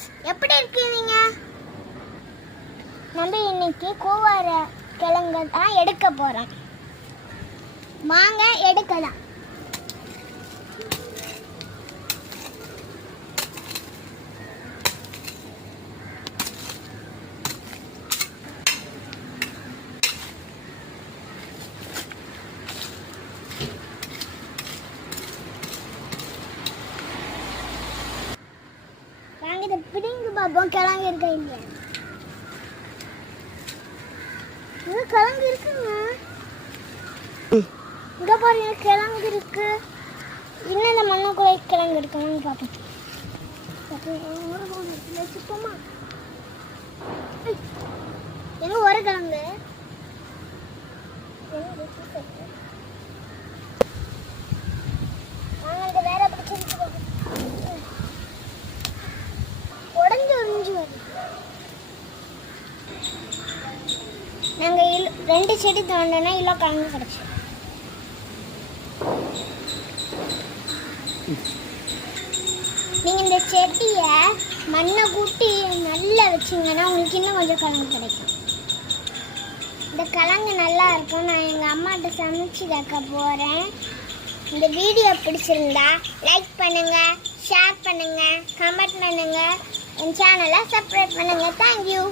Friends, எப்படி இருக்கீங்க? நம்ம இன்னைக்கு கோவார கிழங்கு தான் எடுக்க போறோம். வாங்க எடுக்கலாம். வாங்க இதை பிடிங்க பார்ப்போம், கிழங்கு இருக்கா இல்லையா. கிழங்கு இருக்குங்க, இங்க பாருங்க கிழங்கு இருக்கு. இன்னும் இந்த மண்ணுக்குள்ள கிழங்கு இருக்குன்னு பார்ப்போம். சுத்தமா எங்க ஒரு கிழங்கு வேற உடஞ்சு உறிஞ்சு வருது. நாங்கள் 2 செடி தோண்டனா இவ்வளோ கிழங்கு கிடச்சி. நீங்கள் இந்த செடியை மண்ணை கூட்டி நல்லா வச்சிங்கன்னா உங்களுக்கு இன்னும் கொஞ்சம் கிழங்கு கிடைக்கும். இந்த கிழங்கு நல்லா இருக்கும். நான் எங்கள் அம்மாட்ட சமைச்சு வைக்க போகிறேன். இந்த வீடியோ பிடிச்சிருந்தா லைக் பண்ணுங்கள், ஷேர் பண்ணுங்கள், கமெண்ட் பண்ணுங்கள், என் சேனலை சப்ஸ்கிரைப் பண்ணுங்கள். தேங்க்யூ.